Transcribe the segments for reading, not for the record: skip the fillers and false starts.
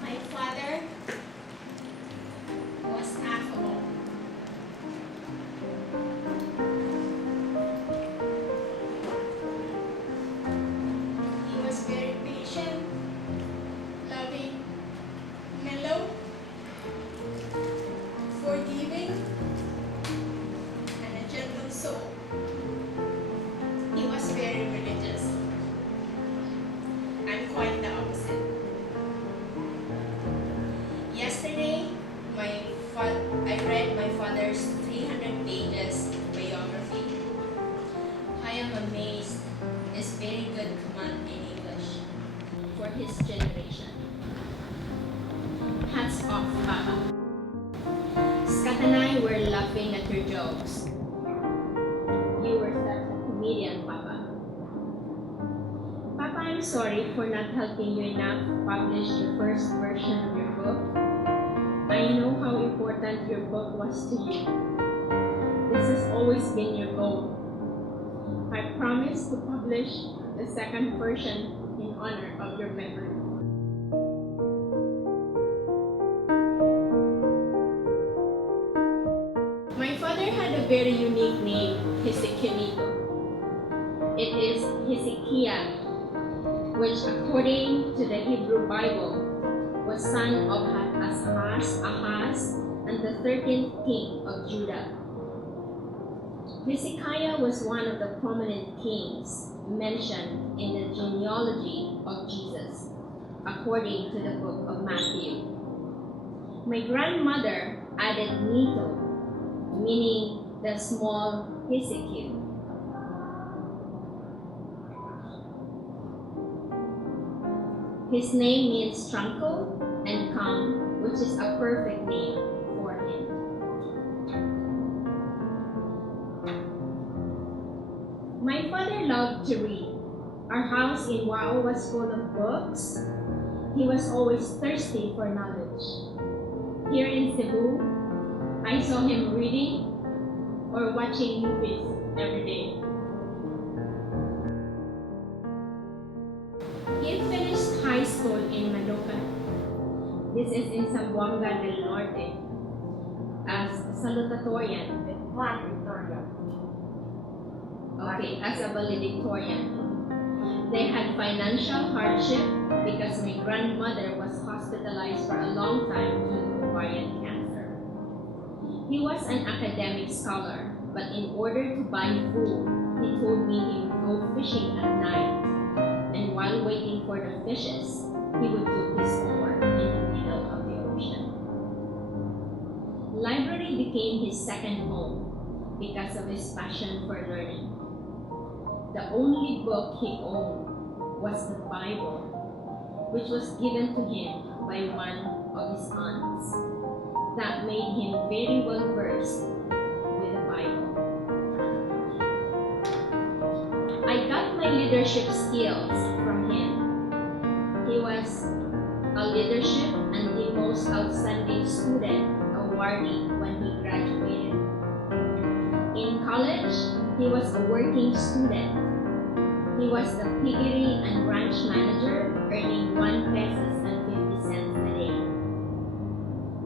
My father was affable. He was very patient, loving, mellow, forgiving, and a gentle soul. He was very religious. I'm quite the opposite. Yesterday, I read my father's 300 pages biography. I am amazed. It's very good command in English for his generation. Hats off, Papa. Scott and I were laughing at your jokes. You were such a comedian, Papa. Papa, I'm sorry for not helping you enough to publish the first version of your book. I know how important your book was to you. This has always been your goal. I promise to publish the second version in honor of your memory. My father had a very unique name, Hesiquionito. It is Hezekiah, which according to the Hebrew Bible was son of Ahaz, and the 13th king of Judah. Hezekiah was one of the prominent kings mentioned in the genealogy of Jesus, according to the book of Matthew. My grandmother added Nito, meaning the small Hezekiah. His name means tranquil and calm, which is a perfect name for him. My father loved to read. Our house in Wao was full of books. He was always thirsty for knowledge. Here in Cebu, I saw him reading or watching movies every day. He finished high school in Manila. This is in Zamboanga del Norte as salutatorian. Okay, as a valedictorian. They had financial hardship because my grandmother was hospitalized for a long time due to ovarian cancer. He was an academic scholar, but in order to buy food, he told me he would go fishing at night, and while waiting for the fishes, he would do his homework in the middle of the ocean. Library became his second home because of his passion for learning. The only book he owned was the Bible, which was given to him by one of his aunts. That made him very well versed with the Bible. I got my leadership skills from him. He was a leadership and the most outstanding student awardee when he graduated. In college, he was a working student. He was the piggery and ranch manager, earning 1 pesos and 50 cents a day.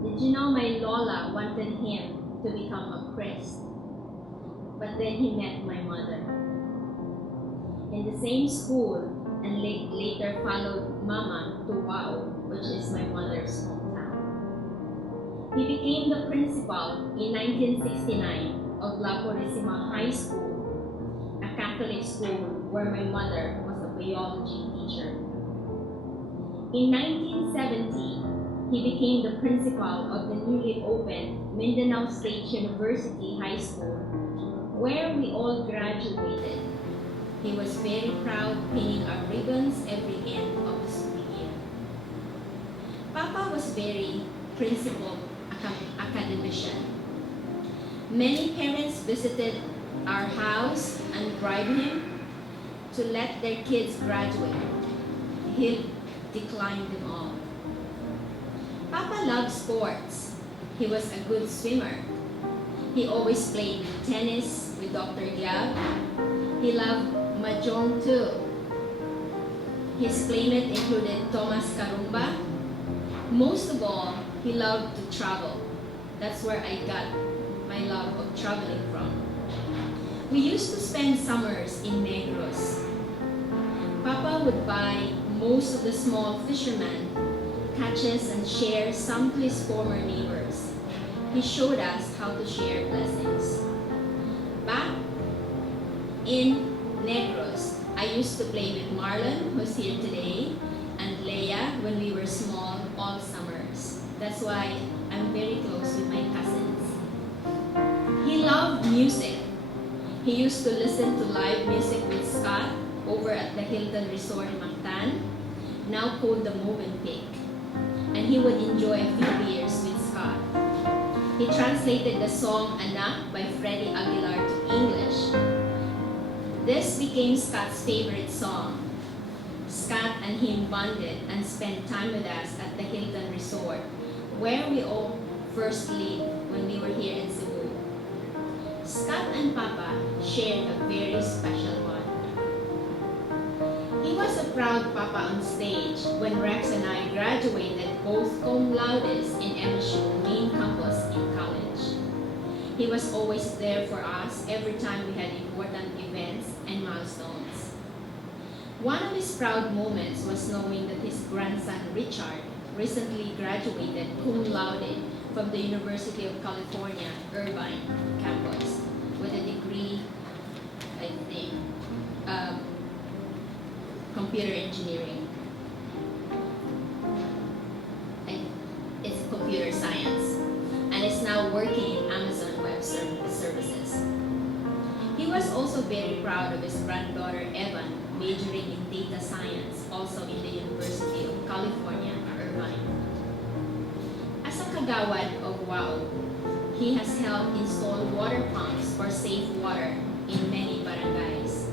Did you know my Lola wanted him to become a priest? But then he met my mother. In the same school, and later followed Mama to Wao, which is my mother's hometown. He became the principal in 1969 of La Purísima High School, a Catholic school where my mother was a biology teacher. In 1970, he became the principal of the newly opened Mindanao State University High School, where we all graduated. He was very proud, pinning our ribbons every end of the school year. Papa was very principled academician. Many parents visited our house and bribed him to let their kids graduate. He declined them all. Papa loved sports. He was a good swimmer. He always played tennis with Dr. Gab. He loved mahjong too. His playmate included Thomas Karumba. Most of all, he loved to travel. That's where I got my love of traveling from. We used to spend summers in Negros. Papa would buy most of the small fishermen catches and share some to his former neighbors. He showed us how to share blessings. Back in Negros, I used to play with Marlon, who's here today, and Leia when we were small all summers. That's why I'm very close with my cousins. He loved music. He used to listen to live music with Scott over at the Hilton Resort Mactan, now called the Movenpick. And he would enjoy a few beers with Scott. He translated the song Anak by Freddie Aguilar to English. This became Scott's favorite song. Scott and him bonded and spent time with us at the Hilton Resort, where we all first lived when we were here in Cebu. Scott and Papa shared a very special one. He was a proud Papa on stage when Rex and I graduated both cum laudes in MSU main campus in college. He was always there for us every time we had important events and milestones. One of his proud moments was knowing that his grandson Richard recently graduated cum laude from the University of California, Irvine campus with a degree, I think, computer engineering. It's computer science, and is now working in Amazon Web Services. He was also very proud of his granddaughter Evan, majoring in data science, also in the University of California, Irvine. As a kagawad of WAO, he has helped install water pumps for safe water in many barangays.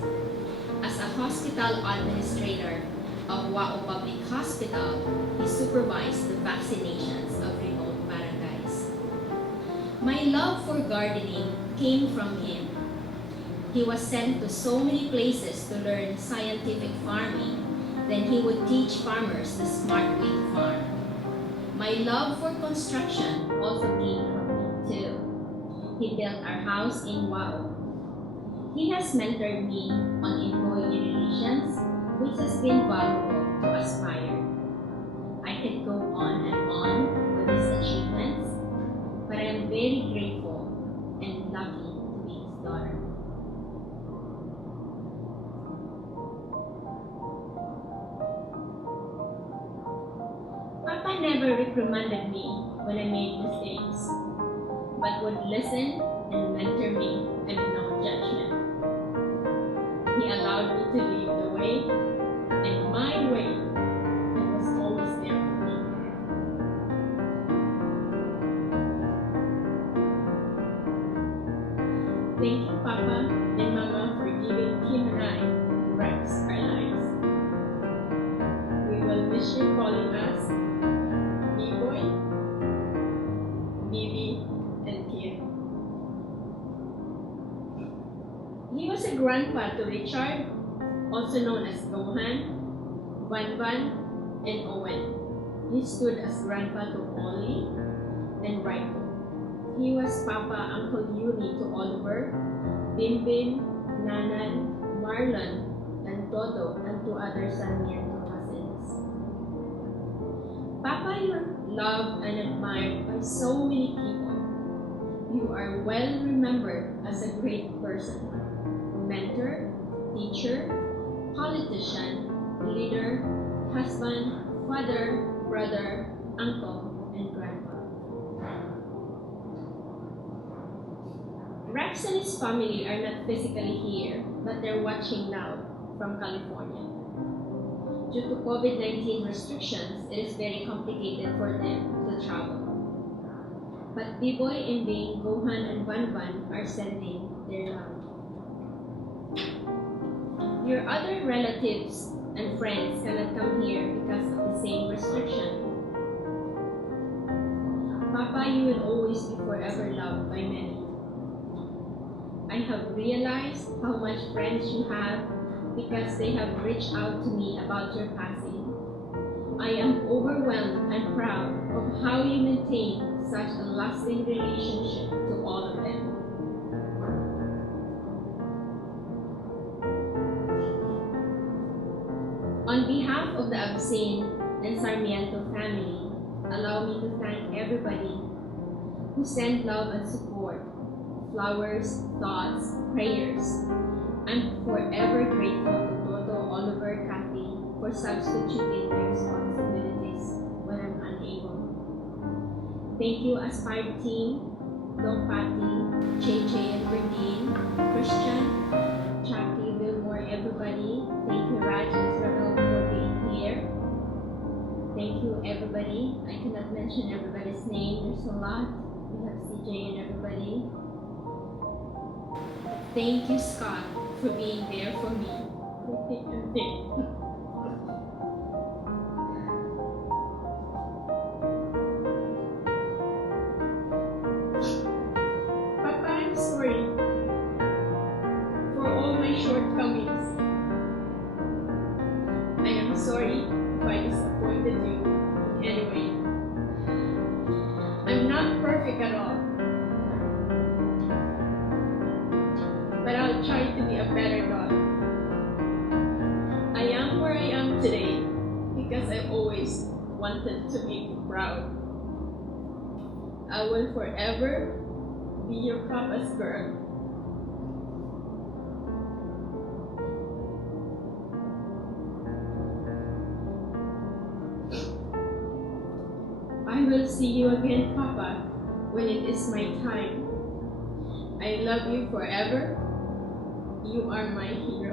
As a hospital administrator of WAO Public Hospital, he supervised the vaccinations of remote barangays. My love for gardening came from him. He was sent to so many places to learn scientific farming, then he would teach farmers the smart way to farm. My love for construction also came from him too. He built our house in WAO. He has mentored me on employee relations, which has been valuable to azpired. I could go on and on with his achievements, but I am very grateful and lucky to be his daughter. Papa never reprimanded me when I made mistakes, but would listen and mentor me and no judgment. He allowed me to lead the way, and my way, and was always there for me. Thank you, Papa and Mama, for giving Kim and I, Rex, our lives. We will miss you calling us B-Boy, Bibi, and Kim. He was a grandpa to Richard, also known as Gohan, Van, and Owen. He stood as grandpa to Ollie and Raiko. He was Papa Uncle Unie to Oliver, Bim, Nanan, Marlon, and Toto, and two other Sarmiento cousins. Papa, you are loved and admired by so many people. You are well remembered as a great person, mentor, teacher, politician, leader, husband, father, brother, uncle, and grandpa. Rex and his family are not physically here, but they're watching now from California. Due to COVID-19 restrictions, it is very complicated for them to travel. But B-Boy and Bing, Gohan, and Van are sending their love. Your other relatives and friends cannot come here because of the same restriction. Papa, you will always be forever loved by many. I have realized how much friends you have because they have reached out to me about your passing. I am overwhelmed and proud of how you maintain such a lasting relationship to all of them. On behalf of the Absin and Sarmiento family, allow me to thank everybody who sent love and support, flowers, thoughts, prayers. I'm forever grateful to Toto, Oliver, Kathy for substituting my responsibilities when I'm unable. Thank you, azpired team, Doc Patty, JJ and Bernine, Christian, Jackie, Wilmore, everybody. Thank you, Raj Israel, for being here. Thank you, everybody. I cannot mention everybody's name. There's a lot. We have CJ and everybody. Thank you, Scott, for being there for me. Papa, I'm sorry for all my shortcomings. I am sorry if I disappointed you in any way. I'm not perfect at all, but I'll try to be a better daughter. I am where I am today because I always wanted to make you proud. I will forever be your papa's girl. I will see you again, Papa, when it is my time. I love you forever. You are my hero.